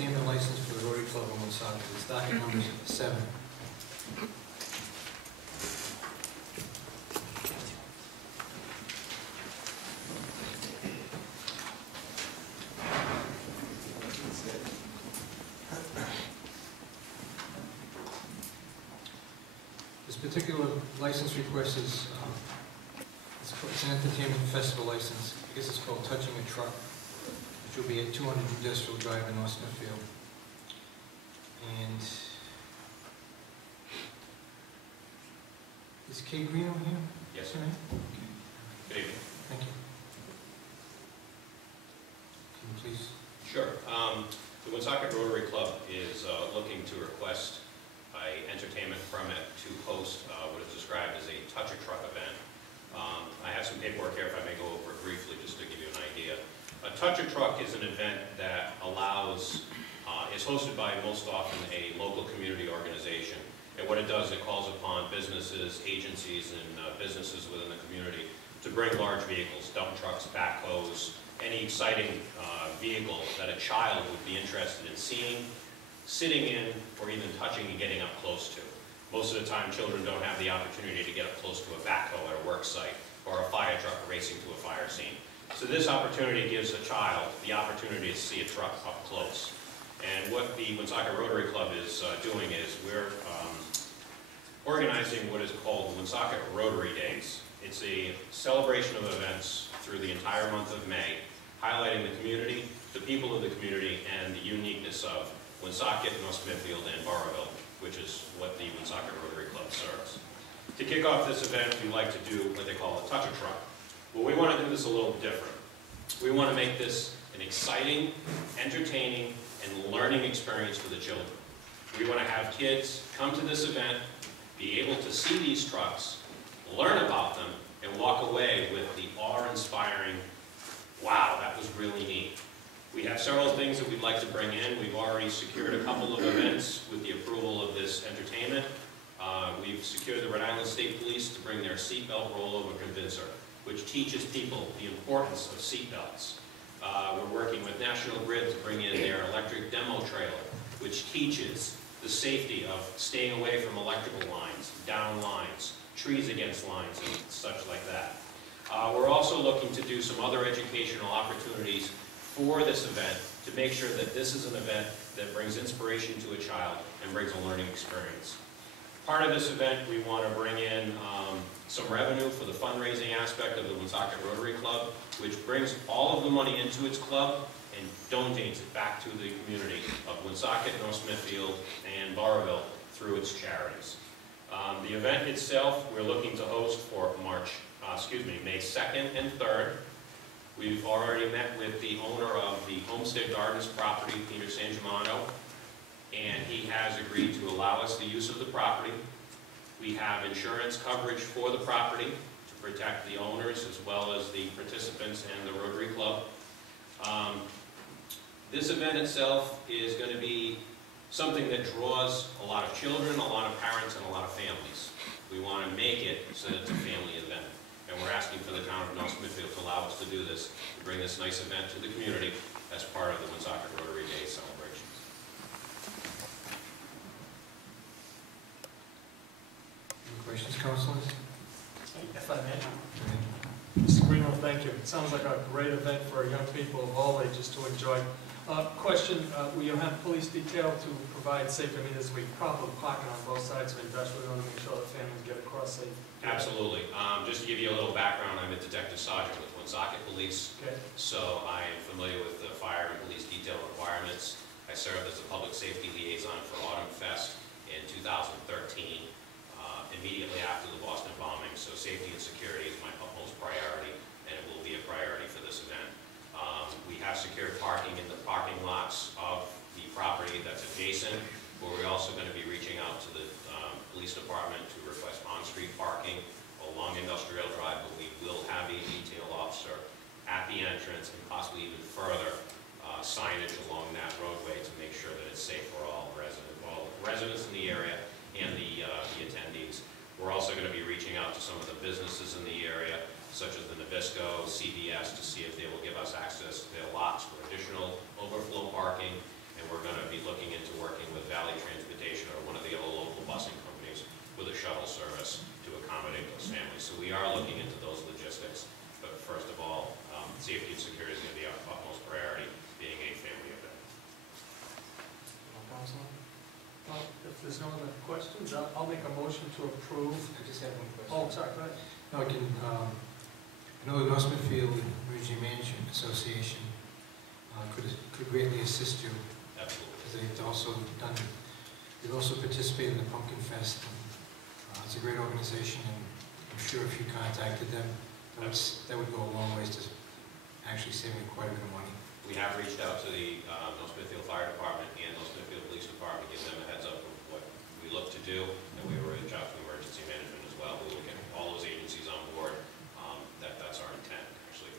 entertainment license for the Rotary Club in Woonsocket. It's docket number 7. This particular license request is it's an entertainment festival license. I guess it's called Touching a Truck, which will be at 200 Industrial Drive in North Smithfield. And is Kay Greeno here? Yes, sir. Good evening. Thank you. Can you please? Sure. The Woonsocket Rotary Club is looking to request an entertainment permit to host what is described as a Touch a Truck event. I have some paperwork here if I may go over it briefly just to give you an idea. A Touch a Truck is an event that allows, is hosted by most often a local community organization. And what it does, it calls upon businesses, agencies, and businesses within the community to bring large vehicles, dump trucks, backhoes, any exciting vehicle that a child would be interested in seeing, sitting in, or even touching and getting up close to. Most of the time, children don't have the opportunity to get up close to a backhoe at a work site or a fire truck racing to a fire scene. So this opportunity gives a child the opportunity to see a truck up close. And what the Woonsocket Rotary Club is doing is we're organizing what is called the Woonsocket Rotary Days. It's a celebration of events through the entire month of May, highlighting the community, the people of the community, and the uniqueness of Woonsocket, North Smithfield, and Barrowville, which is what the Woonsocket Rotary Club serves. To kick off this event, we like to do what they call a Touch a Truck. Well, we want to do this a little different. We want to make this an exciting, entertaining, and learning experience for the children. We want to have kids come to this event, be able to see these trucks, learn about them, and walk away with the awe-inspiring, wow, that was really neat. We have several things that we'd like to bring in. We've already secured a couple of events with the approval of this entertainment. We've secured the Rhode Island State Police to bring their seatbelt rollover convincer, which teaches people the importance of seatbelts. We're working with National Grid to bring in their electric demo trailer, which teaches the safety of staying away from electrical lines, down lines, trees against lines, and such like that. We're also looking to do some other educational opportunities for this event to make sure that this is an event that brings inspiration to a child and brings a learning experience. Part of this event, we want to bring in some revenue for the fundraising aspect of the Woonsocket Rotary Club, which brings all of the money into its club and donates it back to the community of Woonsocket, North Smithfield, and Barrowville through its charities. The event itself, we're looking to host for May 2nd and 3rd. We've already met with the owner of the Homestead Gardens property, Peter San Germano, and he has agreed to allow us the use of the property. We have insurance coverage for the property to protect the owners as well as the participants and the Rotary Club. This event itself is going to be something that draws a lot of children, a lot of parents, and a lot of families. We want to make it so that it's a family event. And we're asking for the town of North Smithfield to allow us to do this, to bring this nice event to the community as part of the Woonsocket Rotary Day celebrations. Any questions, councilors? If I may. Mr. Greeno, thank you. It sounds like a great event for young people of all ages to enjoy. Question, will you have police detail to provide safe, there's proper parking on both sides of industrial, we want to make sure that families get across safe. Absolutely. Just to give you a little background, I'm a detective sergeant with Woonsocket Police, Okay. so I am familiar with the fire and police detail requirements. I served as a public safety liaison for Autumn Fest in 2013, immediately after the Boston bombing, so safety and security is my utmost priority, and it will be a priority for this event. We have secured parking in the parking lots of the property that's adjacent, where we're also going to be reaching out to the police department to request on-street parking along Industrial Drive, but we will have a detail officer at the entrance and possibly even further signage along that roadway to make sure that it's safe for all residents in the area and the attendees. We're also going to be reaching out to some of the businesses in the area, such as the Nabisco, CVS, to see if they will give us access to their lots for additional overflow parking. And we're going If there's no other questions, I'll make a motion to approve. I just have one question. Oh, sorry, go ahead. No, I know the North Smithfield Emergency Management Association could greatly assist you. Absolutely. Because they've also participated in the Pumpkin Fest. It's a great organization, and I'm sure if you contacted them, that would go a long ways to actually saving quite a bit of money. We have reached out to the North Smithfield Fire Department and North Smithfield Police Department, give them a heads up of what we look to do, and we will reach out to emergency management as well. We will get all those agencies on board. That's our intent, actually.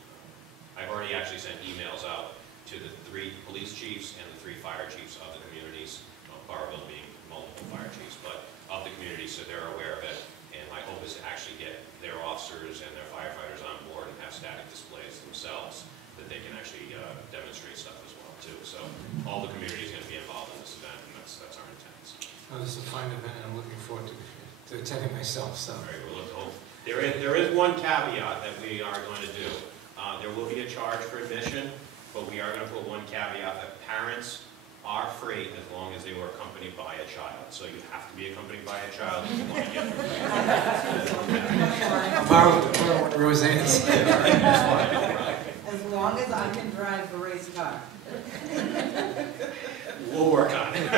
I've already actually sent emails out to the 3 police chiefs and the 3 fire chiefs of the communities, Barville being multiple fire chiefs, but of the communities, so they're aware of it. And my hope is to actually get their officers and their firefighters on board and have static displays themselves that they can actually demonstrate stuff as well too. So all the community is going to be involved in this event, and that's our intent. So. This is a fine event, and I'm looking forward to attending myself. So. Very well. There is one caveat that we are going to do. There will be a charge for admission, but we are going to put one caveat that parents are free as long as they were accompanied by a child. So you have to be accompanied by a child if you want to get I'll borrow Roseanne's. As long as I can drive the race car. We'll work on it.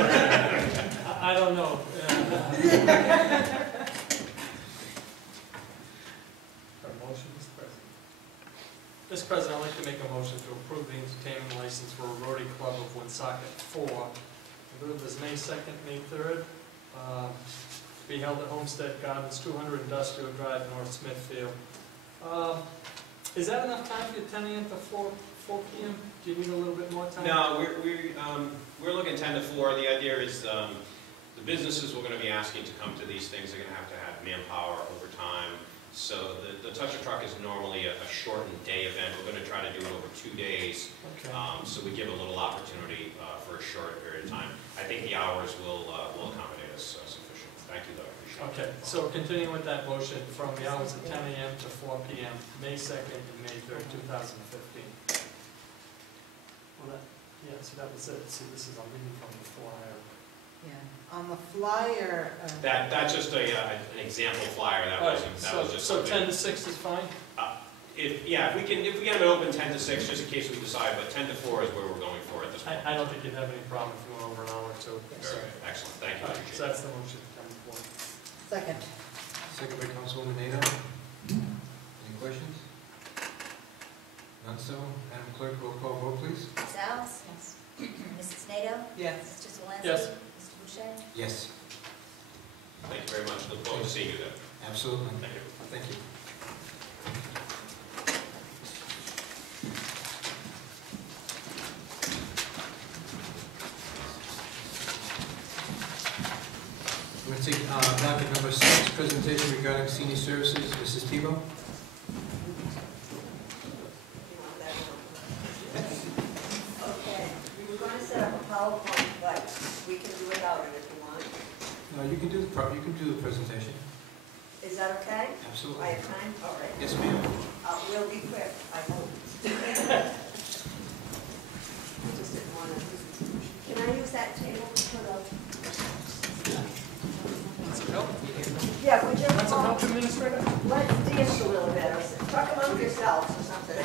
I don't know. Motion, Mr. President. Mr. President, I'd like to make a motion to approve the entertainment license for a Rotary Club of Woonsocket 4. I believe it's May 2nd, May 3rd. To be held at Homestead Gardens, 200 Industrial Drive, North Smithfield. Is that enough time for you, 10 a.m. to 4 p.m.? Do you need a little bit more time? No, we're looking 10 to 4. The idea is the businesses we're going to be asking to come to these things are going to have manpower over time. So the Touch a Truck is normally a shortened day event. We're going to try to do it over 2 days. Okay. So we give a little opportunity for a short period of time. I think the hours will accommodate us sufficiently. Thank you, though. I appreciate it. Okay, so continuing with that motion from the hours of 10 a.m. to 4 p.m., May 2nd and May 3rd, 2015. Well, yeah, so that was it. See, this is a reading from the flyer. Yeah. On the flyer. That's just an example flyer. That was just so something. 10 to 6 is fine? If we get it open 10 to 6, just in case we decide, but 10 to 4 is where we're going for at this point. I don't think you'd have any problem if you went over an hour or two. So, Very good. Excellent. Thank you. so that's the motion to come forward. Second. Second by Councilwoman Nato. Any questions? None so. Madam Clerk, roll call vote, please. Ms. Alves? Yes. Mrs. Nato? Yes. Mr. Swansky? Yes. Mr. Boucher? Yes, Thank you very much. Look forward to seeing you then. absolutely. Thank you. Thank you. We're going to take docket number 6, presentation regarding senior services. Mrs. Tebow? Okay, we were going to set up a PowerPoint, but we can do without it if you want. No, you can do the presentation. Is that okay? Absolutely. I have time? All right. Yes, ma'am. We'll be quick, I hope. I just didn't want to. Can I use that table to put up? Yeah, would you? That's a help administrator? Let's dance a little bit, or talk among yourselves or something.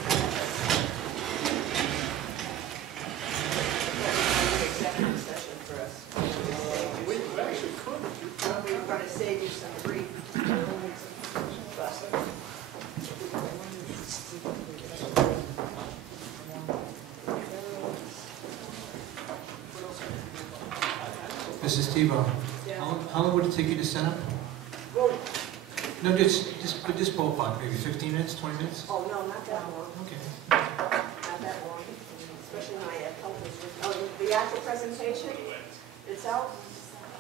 Executive session first. We actually could. We were going to save you some grief. Mrs. Tebow, how long would it take you to set up? Well, No, just ballpark, maybe 15 minutes, 20 minutes? oh, no, not that long. Okay. Not that long, especially when I have help with, the actual presentation itself.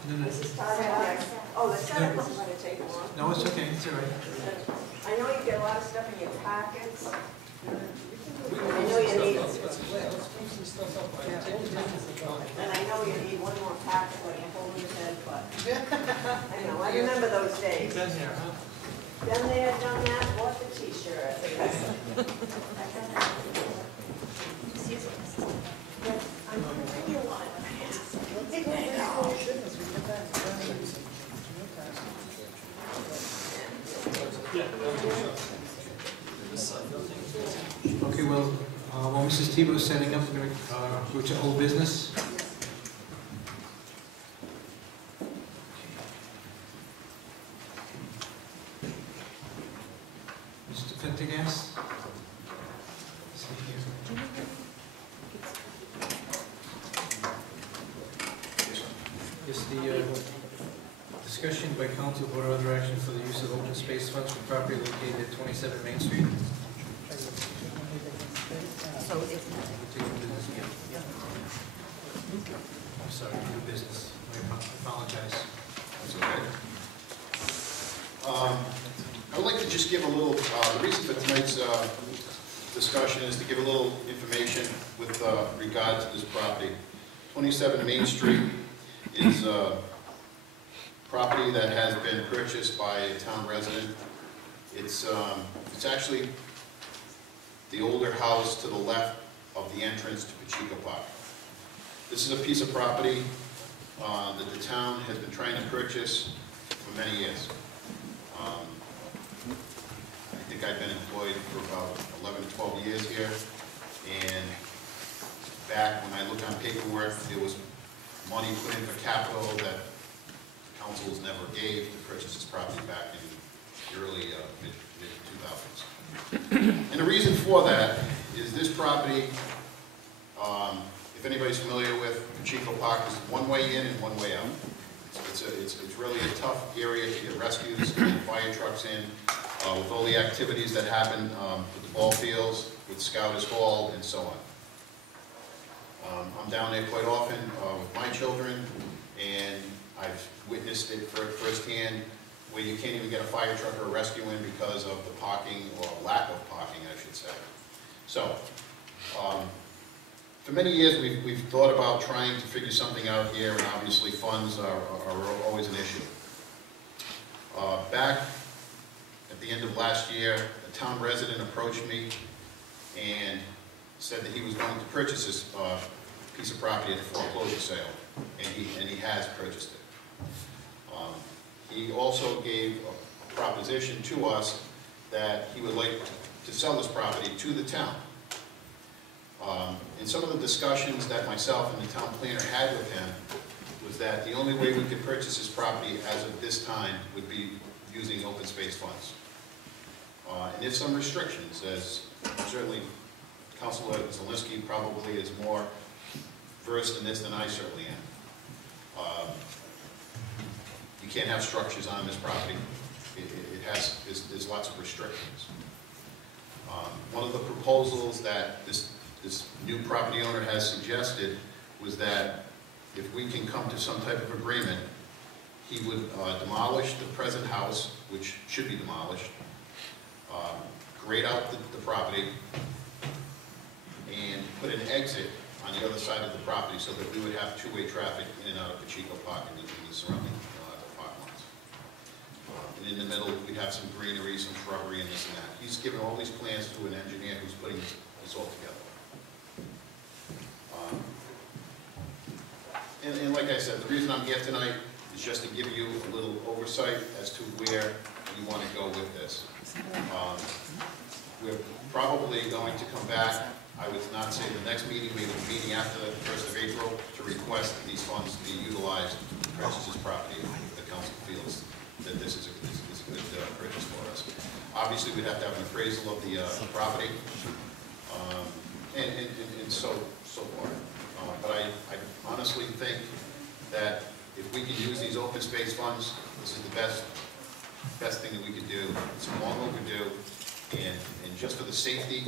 No, no, This is starting. Oh, the setup isn't going to take long. no, it's okay, it's all right. I know you get a lot of stuff in your packets. I know you need, and I know you need one more packet when you're holding your head, but I know, I remember those days. Been here, huh? Been there, done that, bought the t-shirt. Excuse me, Mrs. I'm gonna bring you one. Okay, well, while Mrs. Tebow is setting up, we're going to go to old business. Mr. Pendergast? Is he here? Yes, the discussion by council vote or other action for the use of open space funds for property located at 27 Main Street. So it's We're taking business again. I'm sorry, new business. I apologize. That's okay. I would like to just give a little, the reason for tonight's discussion is to give a little information with regard to this property. 27 Main Street is a property that has been purchased by a town resident. It's actually the older house to the left of the entrance to Pacheco Park. This is a piece of property that the town has been trying to purchase for many years. I think I've been employed for about 11 to 12 years here, and back when I looked on paperwork, there was money put in for capital that the councils never gave to purchase this property back in the early mid-2000s. And the reason for that is this property, if anybody's familiar with Pacheco Park, is one way in and one way out. It's really a tough area to get rescues and fire trucks in, with all the activities that happen with the ball fields, with Scouters Hall, and so on. I'm down there quite often with my children, and I've witnessed it firsthand, where you can't even get a fire truck or a rescue in because of the parking, or lack of parking, I should say. So, for many years we've thought about trying to figure something out here, and obviously funds are always an issue. Back at the end of last year, a town resident approached me and said that he was going to purchase this piece of property at a foreclosure sale, and he has purchased it. He also gave a proposition to us that he would like to sell this property to the town. In some of the discussions that myself and the town planner had with him was that the only way we could purchase this property as of this time would be using open space funds. And there's some restrictions, as certainly Councilor Zelinski probably is more versed in this than I certainly am. You can't have structures on this property. There's lots of restrictions. One of the proposals that this new property owner has suggested was that if we can come to some type of agreement, he would demolish the present house, which should be demolished, grade out the property, and put an exit on the other side of the property so that we would have two-way traffic in and out of Pacheco Park and the surrounding park lots. And in the middle, we'd have some greenery, some shrubbery, and this and that. He's given all these plans to an engineer who's putting this all together. And like I said, the reason I'm here tonight is just to give you a little oversight as to where you want to go with this. We're probably going to come back, I would not say the next meeting, maybe the meeting after the 1st of April, to request that these funds be utilized to purchase this property if the council feels that this is a good purchase for us. Obviously, we'd have to have an appraisal of the property, and so forth. But I honestly think that if we can use these open space funds, this is the best thing that we could do. It's long overdue, and just for the safety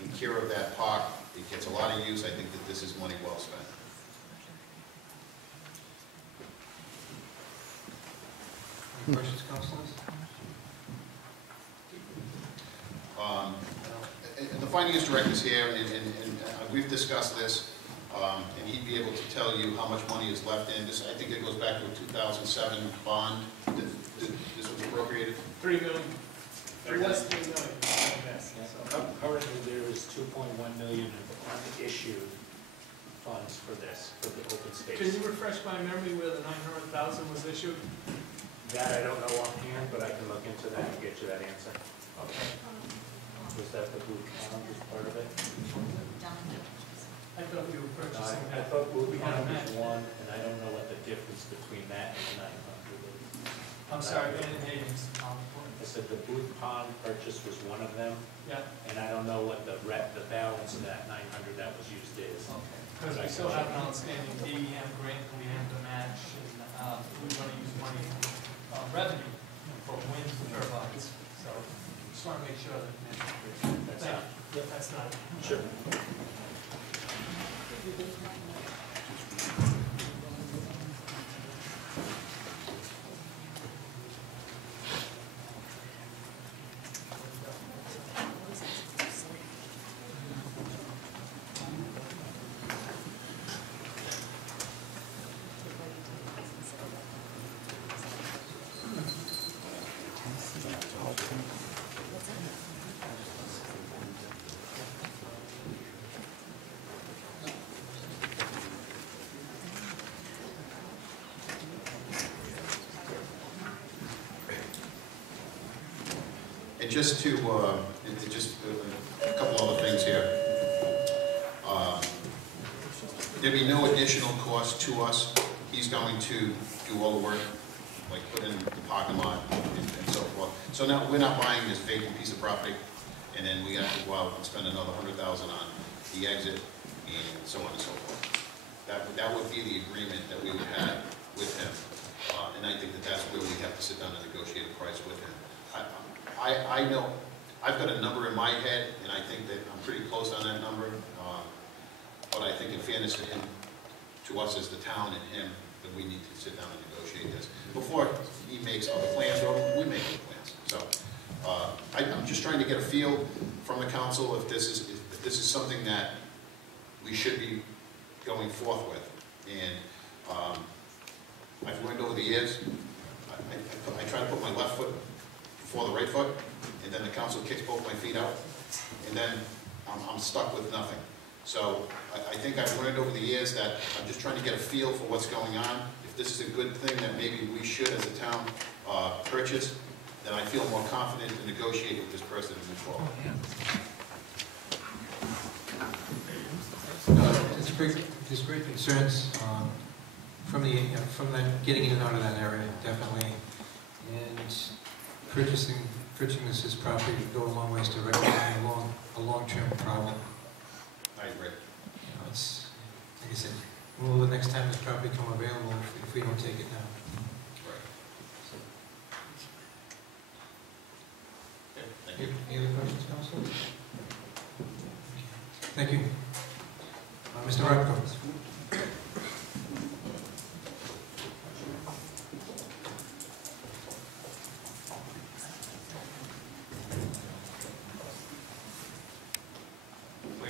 and care of that park, it gets a lot of use. I think that this is money well spent. Any questions, councilors? And the finance director's here, and we've discussed this, and he'd be able to tell you how much money is left in this. I think it goes back to a 2007 bond. This was appropriated. $3 million. It was $3 million. Yes. Currently, there is $2.1 million of unissued funds for this, for the open space. Can you refresh my memory where the $900,000 was issued? That I don't know offhand, but I can look into that and get you that answer. Okay. Was that the blue pond as part of it? I thought you were No, purchasing I that. thought blue We had a pond was match. one, and I don't know what the difference between that and the 900 is. I'm sorry, I didn't hear you, Mr. Palmer. I said the blue pond purchase was one of them, Yeah, and I don't know what the balance of that 900 that was used is. okay. Because we still have an outstanding DEM grant, we have the match, and we want to use money, revenue for wind turbines. So just want to make sure that. That's Thank not, you. That's not. sure. And just to, a couple other things here. There'd be no additional cost to us. He's going to do all the work, like put in the parking lot and so forth. So now we're not buying this vacant piece of property, and then we have to go out and spend another $100,000 on the exit and so on and so forth. That would be the agreement that we would have with him, and I think that that's where we have to sit down and negotiate a price with him. I know, I've got a number in my head, and I think that I'm pretty close on that number, but I think in fairness to him, to us as the town and him, that we need to sit down and negotiate this before he makes other plans or we make other plans. So I'm just trying to get a feel from the council if this is something that we should be going forth with. And I've learned over the years, I try to put my left foot before the right foot, and then the council kicks both my feet out, and then I'm stuck with nothing. So I think I've learned over the years that I'm just trying to get a feel for what's going on. If this is a good thing that maybe we should, as a town, purchase, then I feel more confident to negotiate with this person and move forward. There's great concerns from that getting in and out of that area, definitely, and purchasing this property would go a long ways to rectifying a long-term problem. I agree. You know, it's like I said, when will the next time this property come available if we don't take it now? Right. Okay, thank you. Any other questions, Council? Thank you. Mr. Rapko.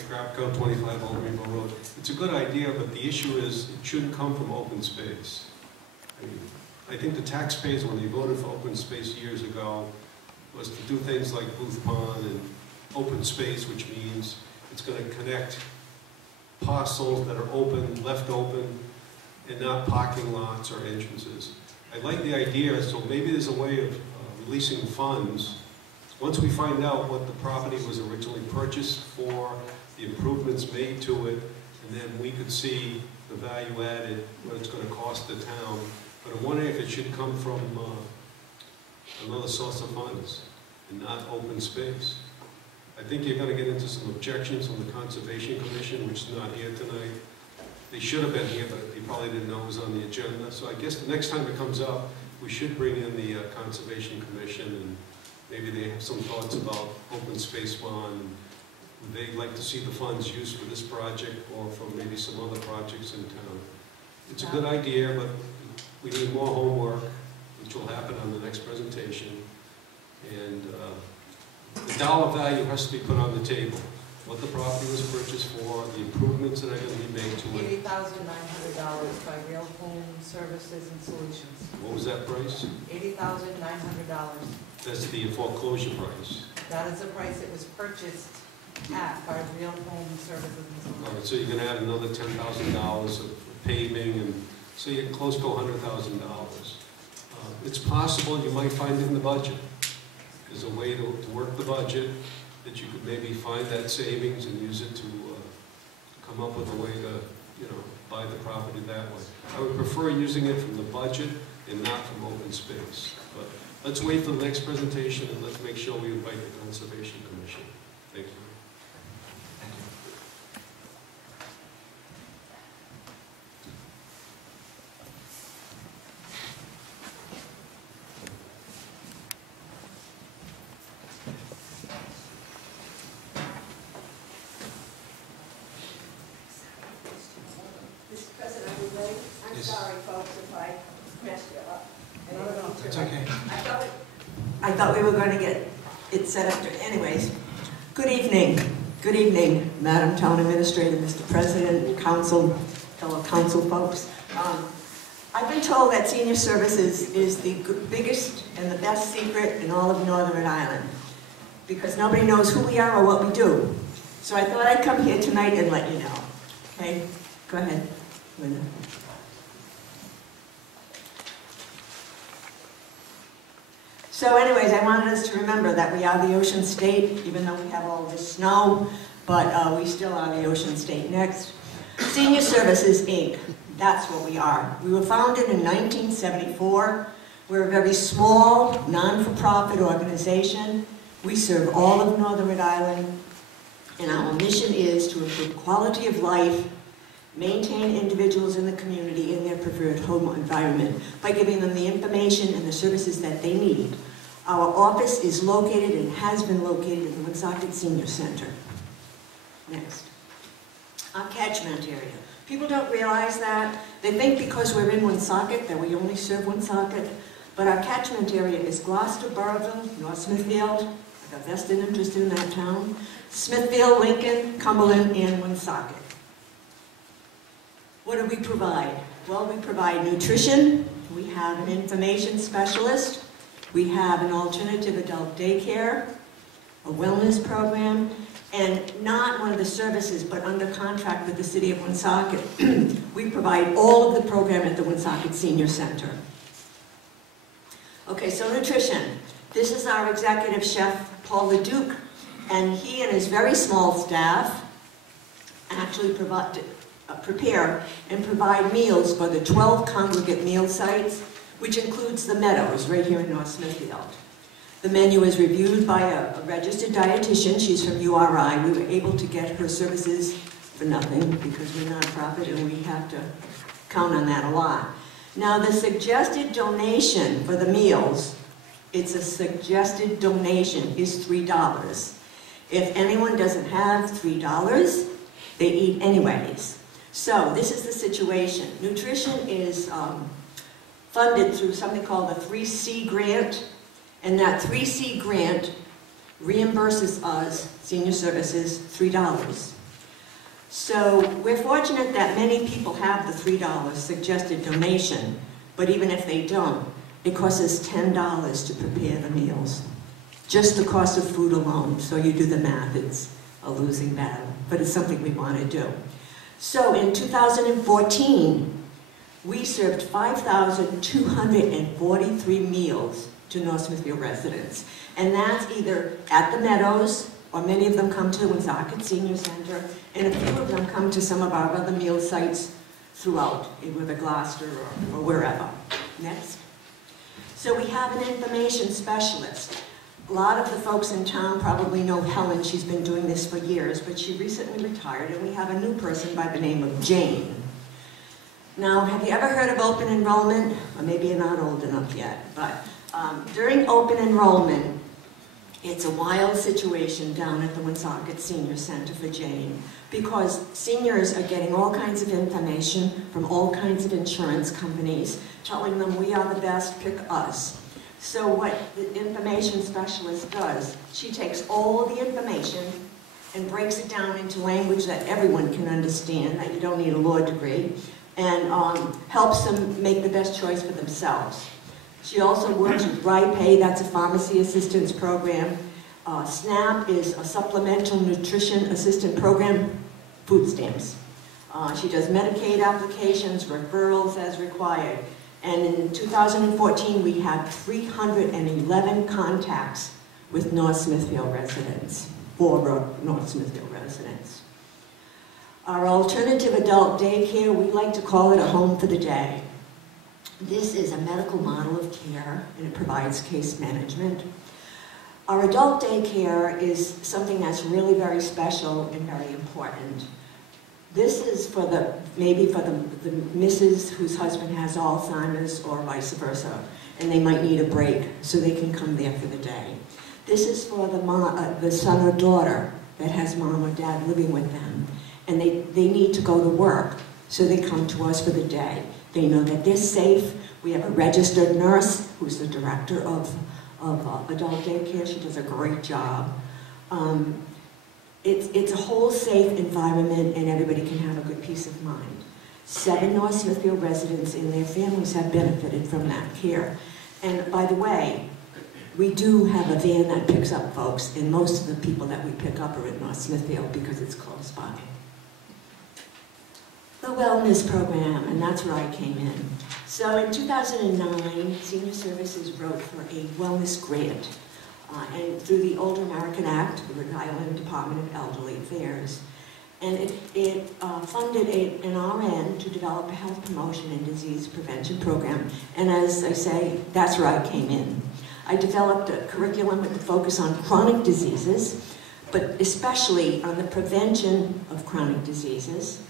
Grapco, 25 Old Rainbow Road. It's a good idea, but the issue is it shouldn't come from open space. I think the taxpayers, when they voted for open space years ago, was to do things like Booth Pond and open space, which means it's going to connect parcels that are open, left open, and not parking lots or entrances. I like the idea, so maybe there's a way of releasing funds. Once we find out what the property was originally purchased for, the improvements made to it, and then we could see the value added, what it's going to cost the town. But I'm wondering if it should come from another source of funds and not open space. I think you're going to get into some objections from the Conservation Commission, which is not here tonight. They should have been here, but they probably didn't know it was on the agenda. So I guess the next time it comes up, we should bring in the Conservation Commission, and maybe they have some thoughts about open space bond. Would they like to see the funds used for this project or for maybe some other projects in town? It's a good idea, but we need more homework, which will happen on the next presentation. And the dollar value has to be put on the table. What the property was purchased for, the improvements that are going to be made to it. $80,900 by Real Home Services and Solutions. What was that price? $80,900. That's the foreclosure price. That is the price it was purchased at by Real Home Services and All right, Solutions. so you're going to add another $10,000 of paving, and so you're close to $100,000. It's possible you might find it in the budget. There's a way to work the budget that you could maybe find that savings and use it to come up with a way to, buy the property that way. I would prefer using it from the budget and not from open space. But let's wait for the next presentation and let's make sure we invite the Conservation Commission. Thank you. Thank you. Mr. President, are we ready? I'm Yes. sorry, folks, if I messed you up. It's okay. I thought we were going to get it set up to, anyways. Good evening, Madam Town Administrator, Mr. President, Council, fellow council folks. I've been told that senior services is the biggest and the best secret in all of Northern Rhode Island, because nobody knows who we are or what we do. So I thought I'd come here tonight and let you know. Okay, go ahead, Linda. So anyways, I wanted us to remember that we are the ocean state, even though we have all this snow, but we still are the ocean state. Next, Senior Services, Inc. That's what we are. We were founded in 1974. We're a very small, non-for-profit organization. We serve all of Northern Rhode Island, and our mission is to improve quality of life, maintain individuals in the community in their preferred home environment by giving them the information and the services that they need. Our office is located and has been located in the Woonsocket Senior Center. Next. Our catchment area. People don't realize that. They think because we're in Woonsocket that we only serve Woonsocket, but our catchment area is Gloucester, Burrillville, North Smithfield. I've got vested interest in that town. Smithfield, Lincoln, Cumberland, and Woonsocket. What do we provide? Well, we provide nutrition, we have an information specialist, we have an alternative adult daycare, a wellness program, and not one of the services, but under contract with the City of Woonsocket. We provide all of the program at the Woonsocket Senior Center. Okay, so nutrition. This is our executive chef, Paul LeDuc, and he and his very small staff actually prepare and provide meals for the 12 congregate meal sites, which includes the Meadows right here in North Smithfield. The menu is reviewed by a registered dietitian. She's from URI. We were able to get her services for nothing because we're not a profit and we have to count on that a lot. Now the suggested donation for the meals, it's a suggested donation, is $3. If anyone doesn't have $3, they eat anyways. So this is the situation. Nutrition is funded through something called the 3C grant, and that 3C grant reimburses us, Senior Services, $3. So we're fortunate that many people have the $3 suggested donation, but even if they don't, it costs us $10 to prepare the meals. Just the cost of food alone, so you do the math, it's a losing battle, but it's something we want to do. So in 2014, we served 5,243 meals to North Smithfield residents. And that's either at the Meadows, or many of them come to the Woonsocket Senior Center, and a few of them come to some of our other meal sites throughout, whether Gloucester or wherever. Next. So we have an information specialist. A lot of the folks in town probably know Helen. She's been doing this for years, but she recently retired, and we have a new person by the name of Jane. Now, have you ever heard of open enrollment? Or maybe you're not old enough yet, but during open enrollment, it's a wild situation down at the Woonsocket Senior Center for Jane, because seniors are getting all kinds of information from all kinds of insurance companies, telling them we are the best, pick us. So what the information specialist does, she takes all the information and breaks it down into language that everyone can understand, that you don't need a law degree, and helps them make the best choice for themselves. She also works with RIPE, that's a pharmacy assistance program. SNAP is a supplemental nutrition assistant program, food stamps. She does Medicaid applications, referrals as required. And in 2014, we had 311 contacts with North Smithfield residents, for North Smithfield residents. Our alternative adult daycare, we like to call it a home for the day. This is a medical model of care, and it provides case management. Our adult daycare is something that's really very special and very important. This is for maybe for the missus whose husband has Alzheimer's or vice versa, and they might need a break, so they can come there for the day. This is for the son or daughter that has mom or dad living with them, and they need to go to work, so they come to us for the day. They know that they're safe. We have a registered nurse who's the director of adult daycare. She does a great job. It's a whole safe environment, and everybody can have a good peace of mind. 7 North Smithfield residents and their families have benefited from that care. And by the way, we do have a van that picks up folks, and most of the people that we pick up are in North Smithfield because it's close by. The wellness program, and that's where I came in. So in 2009, Senior Services wrote for a wellness grant, and through the Older American Act, the Rhode Island Department of Elderly Affairs, and it funded an RN to develop a health promotion and disease prevention program. And as I say, that's where I came in. I developed a curriculum with a focus on chronic diseases, but especially on the prevention of chronic diseases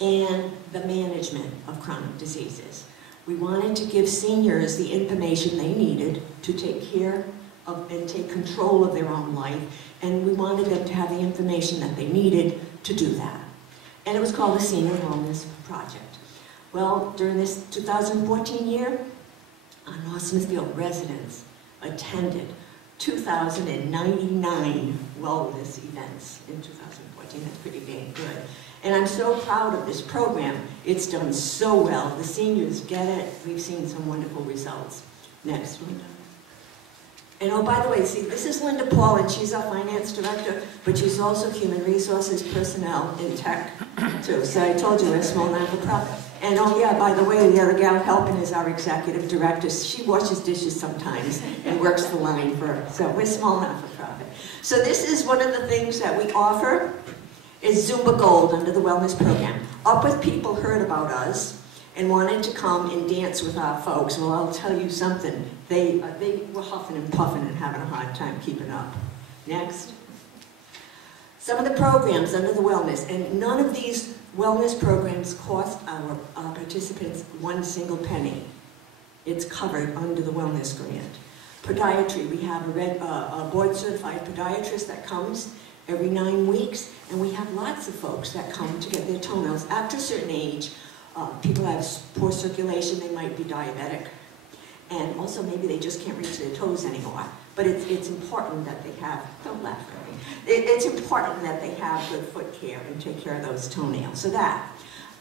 and the management of chronic diseases. We wanted to give seniors the information they needed to take care of and take control of their own life, and we wanted them to have the information that they needed to do that. And it was called the Senior Wellness Project. Well, during this 2014 year, our North Smithfield residents attended 2,099 wellness events in 2014. That's pretty dang good. And I'm so proud of this program. It's done so well. The seniors get it. We've seen some wonderful results. Next, Linda. And oh, by the way, see, this is Linda Paul, and she's our finance director, but she's also human resources, personnel, and tech, too. So I told you we're a small not-for-profit. And oh yeah, by the way, the other gal helping is our executive director. She washes dishes sometimes and works the line for her. So we're small not-for-profit. So this is one of the things that we offer is Zumba Gold under the wellness program. Up With People heard about us and wanted to come and dance with our folks. Well, I'll tell you something. They were huffing and puffing and having a hard time keeping up. Next. Some of the programs under the wellness, and none of these wellness programs cost our participants one single penny. It's covered under the wellness grant. Podiatry, we have a board-certified podiatrist that comes every 9 weeks, and we have lots of folks that come to get their toenails. After a certain age, people have poor circulation, they might be diabetic, and also maybe they just can't reach their toes anymore. But it's important that they have, don't laugh at me, it's important that they have good foot care and take care of those toenails. So that,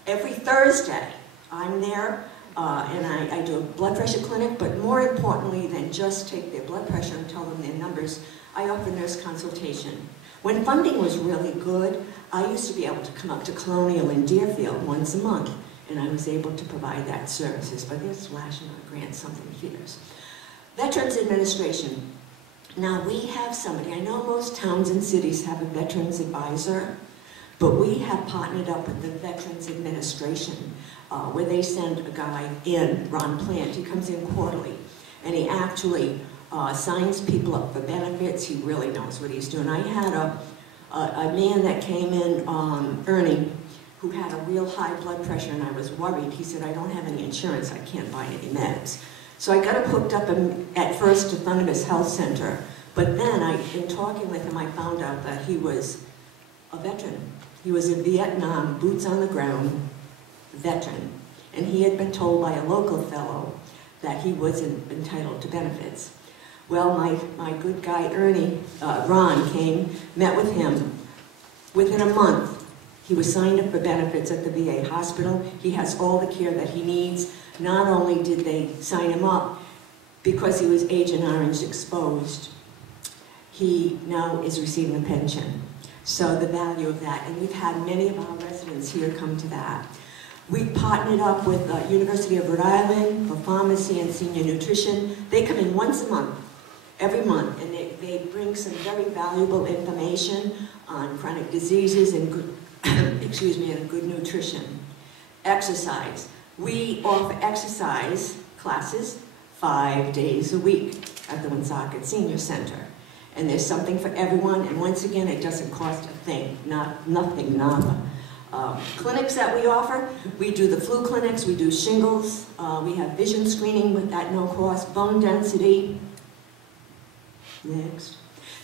every Thursday, I'm there, and I do a blood pressure clinic, but more importantly than just take their blood pressure and tell them their numbers, I offer nurse consultation. When funding was really good, I used to be able to come up to Colonial in Deerfield once a month, and I was able to provide that services, but they're slashing on grants something fierce. Veterans Administration. Now we have somebody, I know most towns and cities have a veterans advisor, but we have partnered up with the Veterans Administration, where they send a guy in, Ron Plant, he comes in quarterly, and he actually signs people up for benefits. He really knows what he's doing. I had a man that came in, Ernie, who had a real high blood pressure, and I was worried. He said, I don't have any insurance, I can't buy any meds. So I got him hooked up at first to Thunderbus Health Center, but then in talking with him, I found out that he was a veteran. He was a Vietnam, boots on the ground veteran, and he had been told by a local fellow that he wasn't entitled to benefits. Well, my good guy, Ernie, Ron, came, met with him. Within a month, he was signed up for benefits at the VA hospital. He has all the care that he needs. Not only did they sign him up because he was Agent Orange exposed, he now is receiving a pension. So the value of that, and we've had many of our residents here come to that. We partnered up with the University of Rhode Island for pharmacy and senior nutrition. They come in once a month, every month, and they bring some very valuable information on chronic diseases and good, excuse me, and good nutrition. Exercise. We offer exercise classes 5 days a week at the Woonsocket Senior Center. And there's something for everyone, and once again, it doesn't cost a thing, nothing, nada. Clinics that we offer, we do the flu clinics, we do shingles, we have vision screening at no cost, bone density. Next.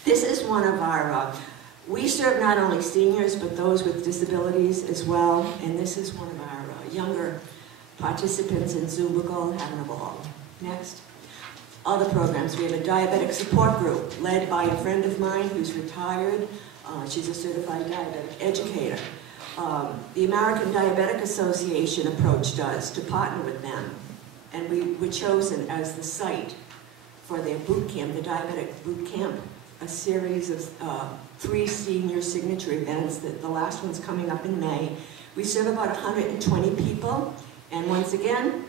This is one of our, we serve not only seniors, but those with disabilities as well, and this is one of our younger participants in Zubago having a ball. Next. Other programs, we have a diabetic support group led by a friend of mine who's retired. She's a certified diabetic educator. The American Diabetic Association approached us to partner with them, and we were chosen as the site for their boot camp, the diabetic boot camp, a series of 3 senior signature events. The last one's coming up in May. We serve about 120 people, and once again,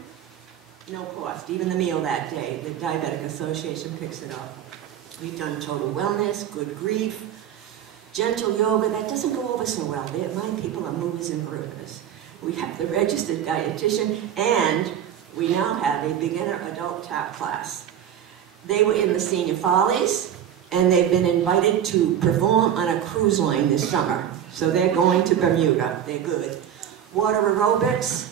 no cost, even the meal that day. The Diabetic Association picks it up. We've done total wellness, good grief, gentle yoga. That doesn't go over so well. My people are movers and groovers. We have the registered dietitian, and we now have a beginner adult tap class. They were in the Senior Follies, and they've been invited to perform on a cruise line this summer. So they're going to Bermuda. They're good. Water aerobics.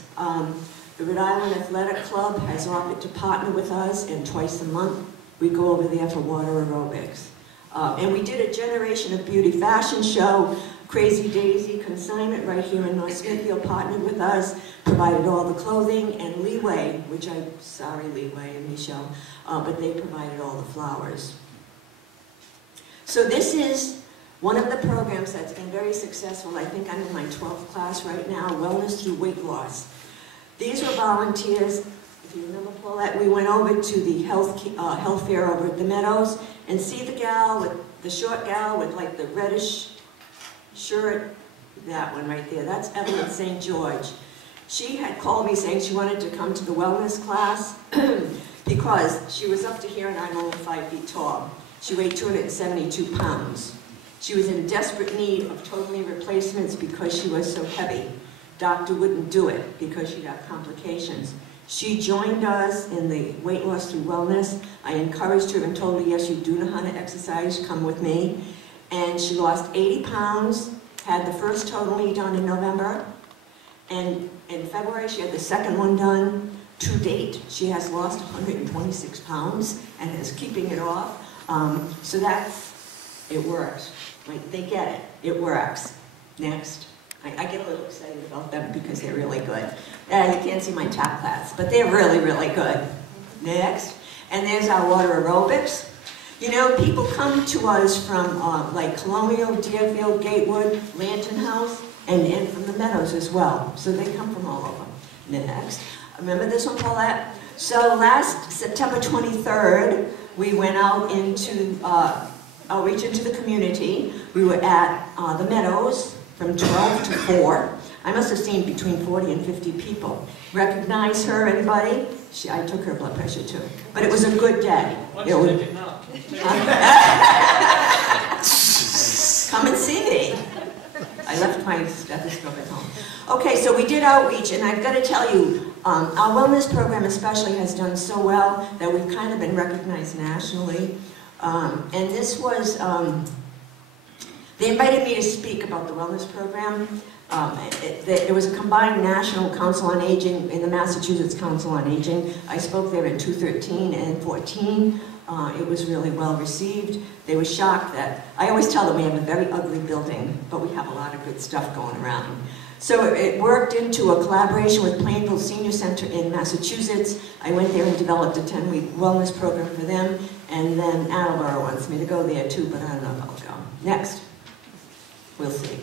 The Rhode Island Athletic Club has offered to partner with us, and twice a month we go over there for water aerobics. And we did a Generation of Beauty fashion show. Crazy Daisy Consignment right here in North Smithfield partnered with us, provided all the clothing, and Leeway, which sorry Leeway and Michelle, but they provided all the flowers. So this is one of the programs that's been very successful. I think I'm in my 12th class right now, Wellness Through Weight Loss. These were volunteers. If you remember, Paulette, we went over to the health fair over at the Meadows, and see the gal with the short gal with like the reddish shirt, that one right there. That's Evelyn St. George. She had called me saying she wanted to come to the wellness class because she was up to here and I'm only 5 feet tall. She weighed 272 pounds. She was in desperate need of total knee replacements because she was so heavy. Doctor wouldn't do it because she got complications. She joined us in the Weight Loss Through Wellness. I encouraged her and told her, yes, you do know how to exercise, come with me. And she lost 80 pounds, had the first total knee done in November, and in February she had the second one done. To date, she has lost 126 pounds and is keeping it off. So it works. Like, they get it. It works. Next. I get a little excited about them because they're really good. You can't see my tap class, but they're really, really good. Next. And there's our water aerobics. You know, people come to us from like Colonial, Deerfield, Gatewood, Lantern House, and from the Meadows as well. So they come from all over. Next. Remember this one, Paulette? So last September 23rd, we went out into outreach into the community. We were at the Meadows from 12 to 4. I must have seen between 40 and 50 people. Recognize her, anybody? I took her blood pressure too. But it was a good day. What's it now? Come and see me. I left my stethoscope at home. Okay, so we did outreach, and I've got to tell you, our wellness program especially has done so well that we've kind of been recognized nationally. And this was, they invited me to speak about the wellness program. There was a combined National Council on Aging in the Massachusetts Council on Aging. I spoke there in 2013 and 2014. It was really well received. They were shocked that, I always tell them we have a very ugly building, but we have a lot of good stuff going around. So it worked into a collaboration with Plainville Senior Center in Massachusetts. I went there and developed a 10-week wellness program for them, and then Attleboro wants me to go there too, but I don't know if I'll go. Next. We'll see.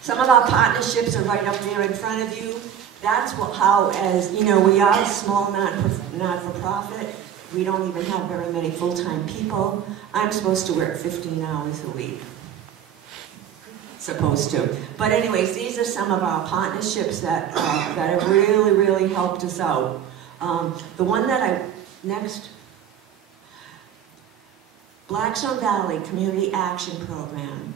Some of our partnerships are right up there in front of you. That's how, as you know, we are a small not-for-profit. We don't even have very many full-time people. I'm supposed to work 15 hours a week. supposed to. But anyways, these are some of our partnerships that have really, really helped us out. The one that next, Blackstone Valley Community Action Program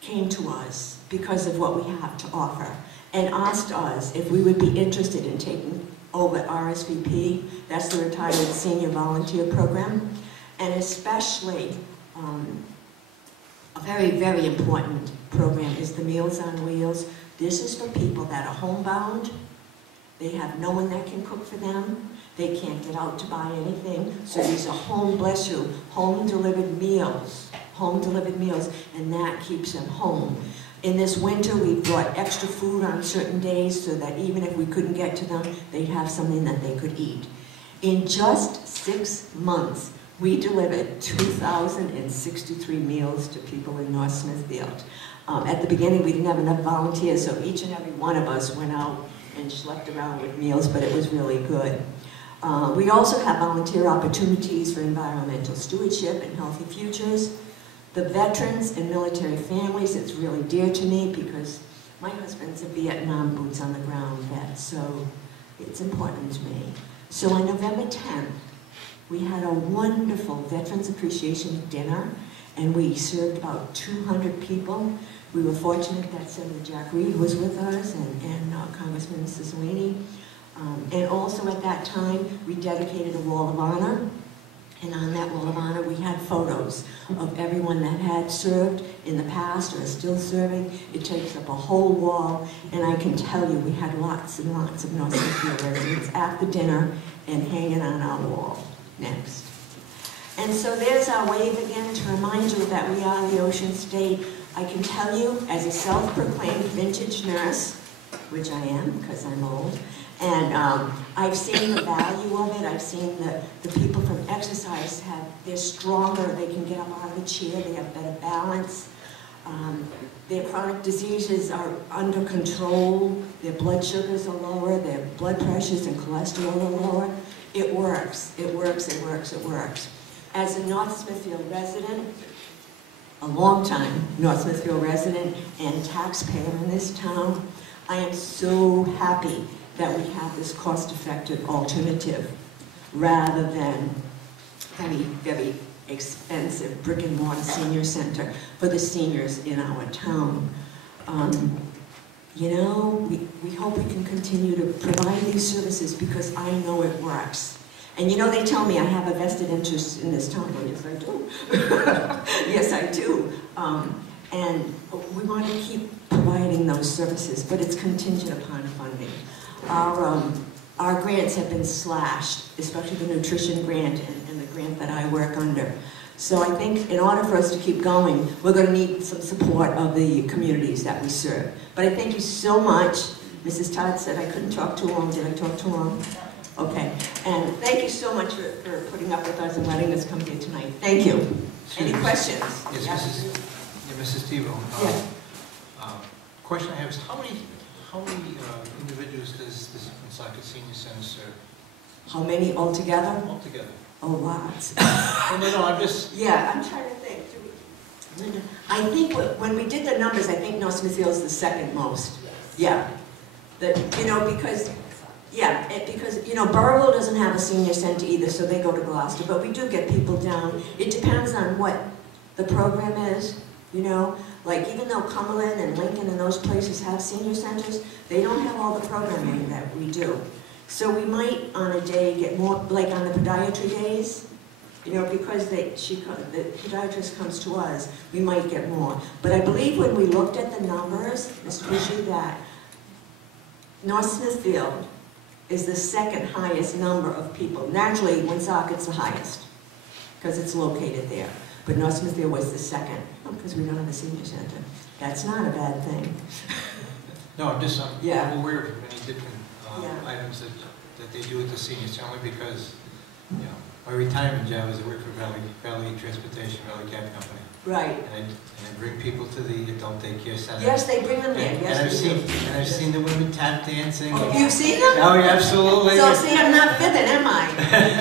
came to us because of what we have to offer and asked us if we would be interested in taking over RSVP, that's the Retired Senior Volunteer Program, and especially a very, very important program is the Meals on Wheels. This is for people that are homebound. They have no one that can cook for them. They can't get out to buy anything. So these are home-delivered meals, and that keeps them home. In this winter, we brought extra food on certain days so that even if we couldn't get to them, they'd have something that they could eat. In just 6 months, we delivered 2,063 meals to people in North Smithfield. At the beginning, we didn't have enough volunteers, so each and every one of us went out and schlepped around with meals, but it was really good. We also have volunteer opportunities for environmental stewardship and healthy futures. The veterans and military families, it's really dear to me because my husband's a Vietnam boots on the ground vet, so it's important to me. So on November 10th, we had a wonderful Veterans Appreciation Dinner, and we served about 200 people. We were fortunate that Senator Jack Reed was with us and Congressman Cicilline. And also at that time, we dedicated a Wall of Honor. And on that Wall of Honor, we had photos of everyone that had served in the past or is still serving. It takes up a whole wall. And I can tell you, we had lots and lots of North Smithfield residents at the dinner and hanging on our wall. Next. And so there's our wave again to remind you that we are the Ocean State. I can tell you, as a self-proclaimed vintage nurse, which I am because I'm old, and I've seen the value of it. I've seen the people from exercise they're stronger, they can get up out of the chair, they have better balance. Their chronic diseases are under control, their blood sugars are lower, their blood pressures and cholesterol are lower. It works, it works, it works, it works. As a North Smithfield resident, a long-time North Smithfield resident and taxpayer in this town, I am so happy that we have this cost-effective alternative rather than very, very expensive brick-and-mortar senior center for the seniors in our town. You know, we hope we can continue to provide these services because I know it works. And you know, they tell me I have a vested interest in this town. Well, yes, I do. Yes, I do. And we want to keep providing those services, but it's contingent upon funding. Our grants have been slashed, especially the nutrition grant and the grant that I work under. So I think in order for us to keep going, we're going to need some support of the communities that we serve. But I thank you so much. Mrs. Todd said I couldn't talk too long. Did I talk too long? Okay. And thank you so much for putting up with us and letting us come here tonight. Thank you. Any questions? Yes, Mrs. Tebow. Yeah. Question I have is how many individuals does this Woonsocket Senior Center serve? How many altogether? Altogether. Oh, lots. No, I'm just... Yeah, I'm trying to think. I think when we did the numbers, I think North Smithfield is the second most. Yeah. Because Burrowville doesn't have a senior center either, so they go to Gloucester. But we do get people down. It depends on what the program is, you know. Like even though Cumberland and Lincoln and those places have senior centers, they don't have all the programming that we do. So we might on a day get more, like on the podiatry days, you know, because the podiatrist comes to us, we might get more. But I believe when we looked at the numbers, Mr. Bushy, that North Smithfield is the second highest number of people. Naturally, Woonsocket's the highest, because it's located there. But North Smithfield was the second, because we don't have a senior center. That's not a bad thing. No, I'm just Yeah. I'm aware of many different items that they do at the seniors, only because, you know, my retirement job is I work for Valley Transportation, Valley Cab Company. Right. And I bring people to the adult daycare center. Yes, they bring them in, And yes, I've they do. seen, and I've seen the women tap dancing. Oh, you've seen them? Oh, yeah, absolutely. So see, I'm not fibbing, am I?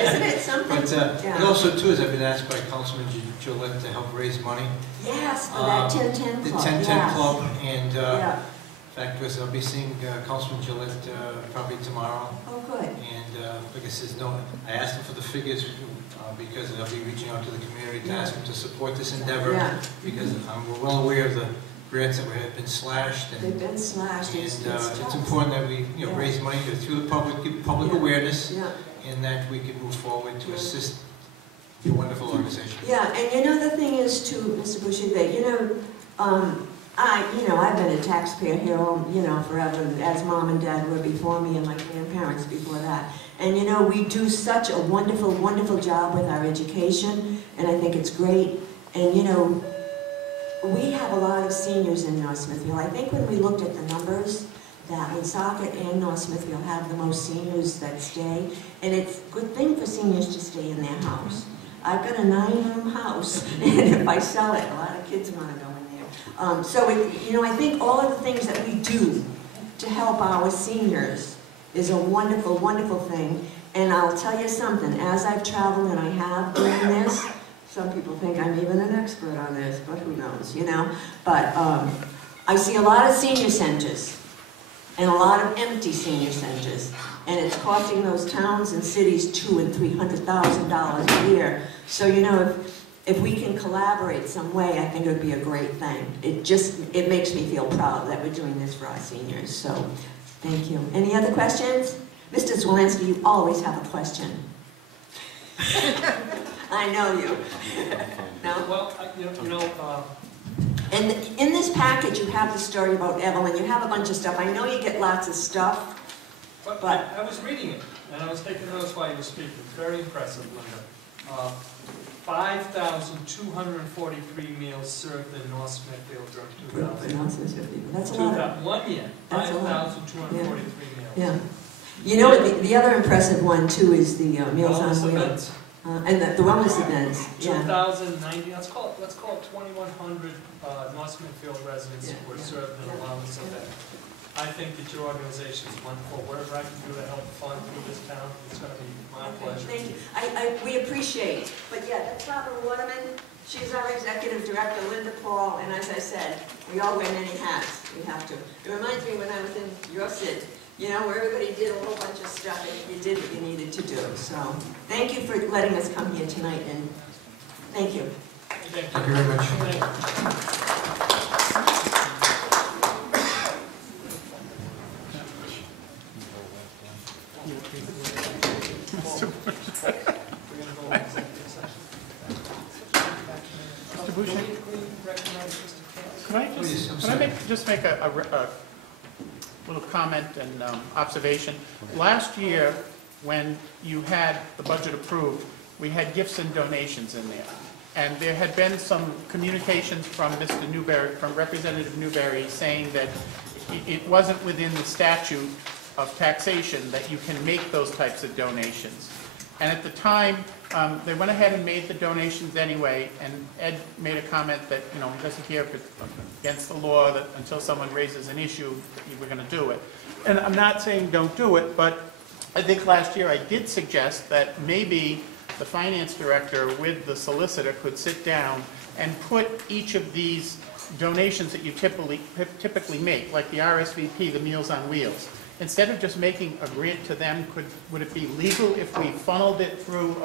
Isn't it something? But Yeah. also too, is I've been asked by Councilman Gillette to help raise money. Yes, for that 10-10 The club, 10-10 yes. club, and Yeah, in fact, I'll be seeing Councilman Gillette probably tomorrow. oh, good. And like I said, I asked him for the figures because I'll be reaching out to the community to ask them to support this endeavor. Yeah, Because we're well aware of the grants that have been slashed, and they've been slashed, it's tough. important that we Yeah. raise money through the public, give public Yeah. awareness, Yeah, and that we can move forward to Yeah. assist your wonderful organization. yeah, and you know, the thing is too, Mr. Bushy, that, I've been a taxpayer here, forever, as mom and dad were before me and my grandparents before that. And we do such a wonderful, wonderful job with our education, and I think it's great. And we have a lot of seniors in North Smithfield. I think when we looked at the numbers, that Woonsocket and North Smithfield have the most seniors that stay, and it's a good thing for seniors to stay in their house. I've got a 9-room house, and if I sell it, a lot of kids want to go in there. I think all of the things that we do to help our seniors is a wonderful, wonderful thing. And I'll tell you something, as I've traveled and I have doing this, some people think I'm even an expert on this, but who knows, But I see a lot of senior centers and a lot of empty senior centers, and it's costing those towns and cities $200,000 and $300,000 a year. So if we can collaborate some way, I think it would be a great thing. It makes me feel proud that we're doing this for our seniors. So thank you. Any other questions? Mr. Zwolenski, you always have a question. I know you. No? Well, And in this package, you have the story about Evelyn. You have a bunch of stuff. I know you get lots of stuff. But I was reading it, and I was taking notes while you were speaking. Very impressive, Linda. 5,243 meals served in North Smithfield during 2000. That's a lot. 1 year, That's a lot. 5,243 meals. Yeah. The other impressive one, too, is the Meals on Wellness Wheels. events. And the wellness events. Yeah. 2,090, let's call it 2,100 North Smithfield residents were served in a wellness event. I think that your organization is wonderful. Whatever I can do to help fund through this town, it's going to be my pleasure. Thank you. We appreciate. But yeah, that's Barbara Waterman. She's our executive director, Linda Paul, and as I said, we all wear many hats. We have to. It reminds me when I was in your SID, where everybody did a whole bunch of stuff and you did what you needed to do. So thank you for letting us come here tonight, and thank you. Thank you. Thank you very much. Thank you. Mr. Boucher, could I just make a little comment and observation? Last year, when you had the budget approved, we had gifts and donations in there. And there had been some communications from Mr. Newberry, from Representative Newberry, saying that it wasn't within the statute of taxation that you can make those types of donations. And at the time, they went ahead and made the donations anyway, and Ed made a comment that, he doesn't care if it's against the law, that until someone raises an issue, that we're going to do it. And I'm not saying don't do it, but I think last year I did suggest that maybe the finance director with the solicitor could sit down and put each of these donations that you typically make, like the RSVP, the Meals on Wheels, instead of just making a grant to them, would it be legal if we funneled it through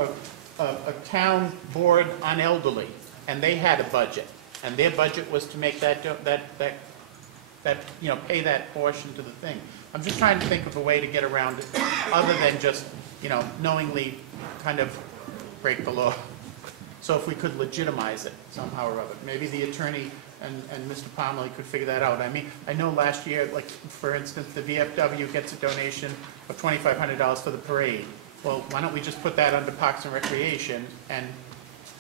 a town board on elderly, and they had a budget, and their budget was to make that pay that portion to the thing? I'm just trying to think of a way to get around it, other than just, knowingly kind of break the law. So if we could legitimize it somehow or other, maybe the attorney and Mr. Pomeroy could figure that out. I mean, I know last year, like, for instance, the VFW gets a donation of $2,500 for the parade. Well, why don't we just put that under Parks and Recreation and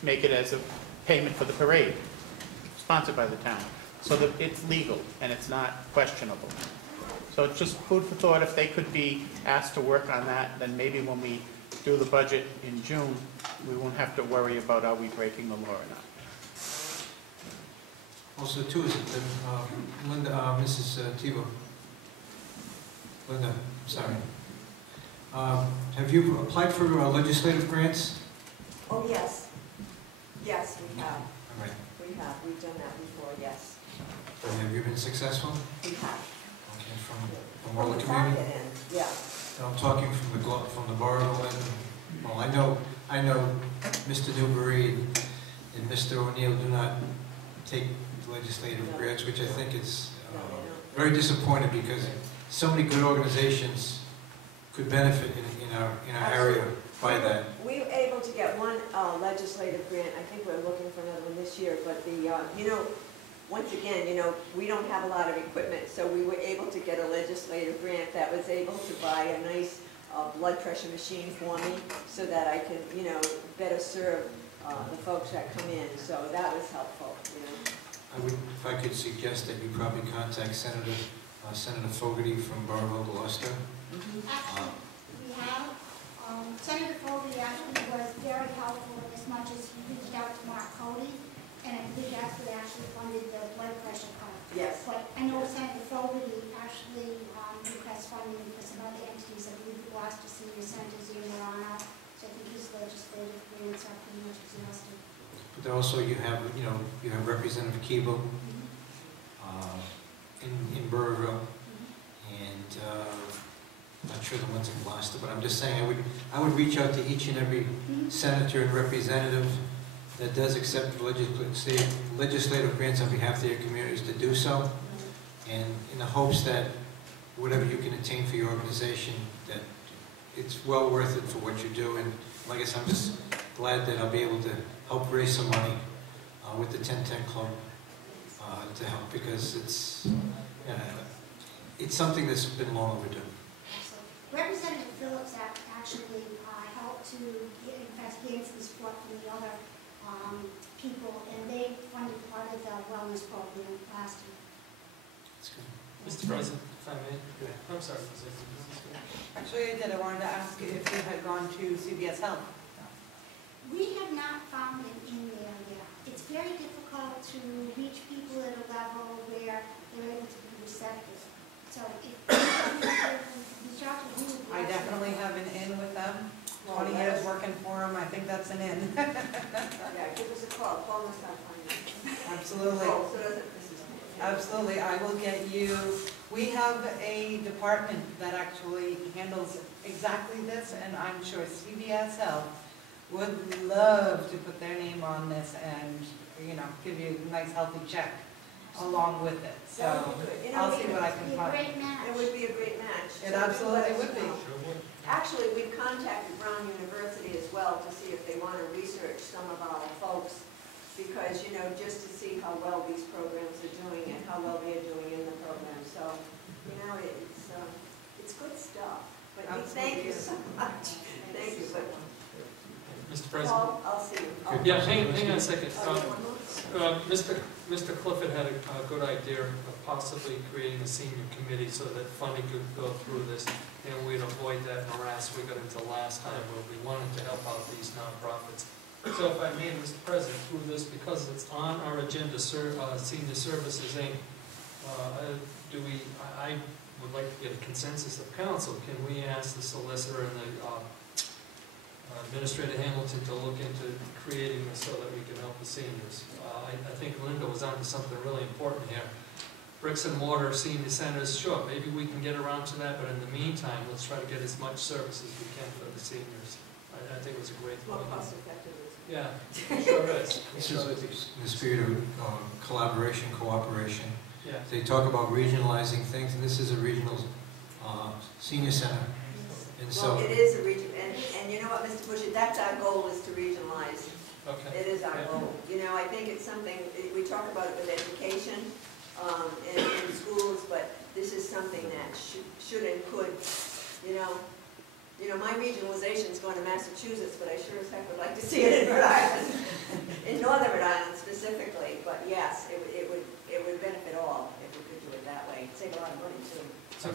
make it as a payment for the parade, sponsored by the town, so that it's legal and it's not questionable. So it's just food for thought. If they could be asked to work on that, then maybe when we do the budget in June, we won't have to worry about are we breaking the law or not. Also, too, is it, Linda, Mrs. Tebow? Linda, I'm sorry. Have you applied for legislative grants? Oh, yes. Yes, we have. All right. We have. We've done that before, yes. And have you been successful? We have. Okay, from all the community? Yeah. I'm talking from the borough and, well, I know Mr. Newbury and Mr. O'Neill do not take legislative grants, which I think is very disappointing because so many good organizations could benefit in our area by that. We were able to get one legislative grant. I think we're looking for another one this year, but once again, we don't have a lot of equipment, so we were able to get a legislative grant that was able to buy a nice blood pressure machine for me so that I can, better serve the folks that come in. So that was helpful, If I could suggest that you probably contact Senator Fogarty from Borough Gloucester. Actually, we have. Senator Fogarty actually was very helpful as much as he reached out to Mark Cody, and I think that's what actually funded the blood pressure part. Yes. But I know Senator Fogarty actually requests funding for some other entities. I believe the Gloucester Senior Centers in Marana, so I think his legislative grants are pretty much exhausted. But also you have Representative Keeble in Burrville, and I'm not sure the ones in Gloucester, but I'm just saying I would reach out to each and every senator and representative that does accept legislative grants on behalf of their communities to do so, and in the hopes that whatever you can attain for your organization, that it's well worth it for what you do. And like I said, I'm just glad that I'll be able to help raise some money with the 1010 Club to help, because it's something that's been long overdue. Representative Phillips actually helped to gain some support from the other people, and they funded part of the wellness program last year. That's good. Mr. President, if I may. I'm sorry. Actually, I did. I wanted to ask you if you had gone to CVS Health. We have not found it in there yet. It's very difficult to reach people at a level where they're able to be receptive. So if reach out to you. I definitely have an in with them. 20 years working for them. I think that's an in. Yeah, give us a call. Call us out. Absolutely. Oh, so does it, Absolutely. I will get you. We have a department that actually handles exactly this, and I'm sure CVS Health would love to put their name on this and, give you a nice healthy check along with it. So I'll see what I can find. It would be a great match. It absolutely would be. Actually, we've contacted Brown University as well to see if they want to research some of our folks, because, just to see how well these programs are doing and how well they're doing in the program. So, it's good stuff. But thank you so much. Thank you. But Mr. President. Paul, I'll see you. Yeah, hang on a second. Mr. Clifford had a good idea of possibly creating a senior committee so that funding could go through this, and we'd avoid that morass we got into last time where we wanted to help out these nonprofits. So if I may, Mr. President, through this, because it's on our agenda, Senior Services Inc., I would like to get a consensus of council. Can we ask the solicitor and the Administrator Hamilton to look into creating this so that we can help the seniors? I think Linda was onto something really important here. Bricks and mortar senior centers, sure, maybe we can get around to that, but in the meantime, let's try to get as much service as we can for the seniors. I think it was a great More point. cost effective. Yeah, sure is. This is in the spirit of collaboration, cooperation. Yeah. They talk about regionalizing things, and this is a regional senior center. And so Well, it is a region, and you know what, Mr. Bush, that's our goal, is to regionalize. Okay. It is our goal. I think it's something, we talk about it with education in schools, but this is something that should and could, my regionalization is going to Massachusetts, but I sure as heck would like to see it in Rhode Island, in northern Rhode Island specifically. But yes, it would benefit all if we could do it that way. It'd save a lot of money too. So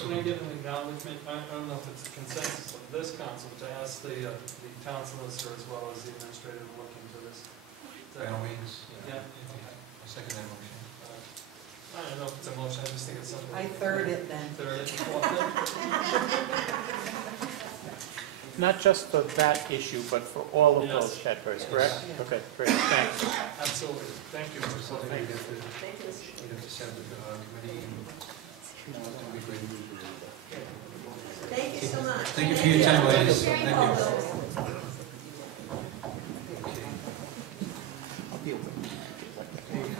can I get an acknowledgement, I don't know if it's a consensus of this council, but to ask the town solicitor as well as the administrator to look into this. Is By that- all means. Yeah. I'll second that motion. I don't know if it's a motion, I just think it's something. I third it then. Third it. Not just for that issue, but for all of Yes. those categories, correct? Yes. Okay, great, thanks. Absolutely, thank you. So I think we'd have to, Thank you. we'd have to set up a committee and that'd be great. Thank you so much. Thank you for your time, ladies. Thank you. Okay. Okay,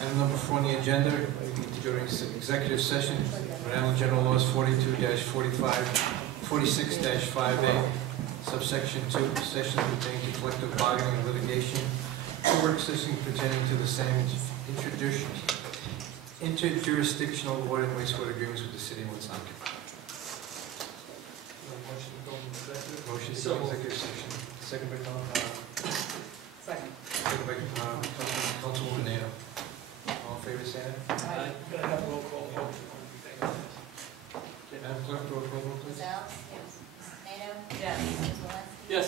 item number 4 on the agenda, we need to go to executive session. Rhode Island General Laws 46-5A, subsection 2, session pertaining to collective bargaining and litigation, work session pertaining to the same interjurisdictional water and wastewater agreements with the city of Woonsocket. Motion to go into executive? Motion to So go moved. executive session. Second by Second. Councilwoman Nato. All in favor, say aye. Aye. Can I have a roll call vote? Madam Clerk, roll call vote, please. Ms. Alves? Yes. Mrs. Nato? Yes. Mrs. Walensky? Yes.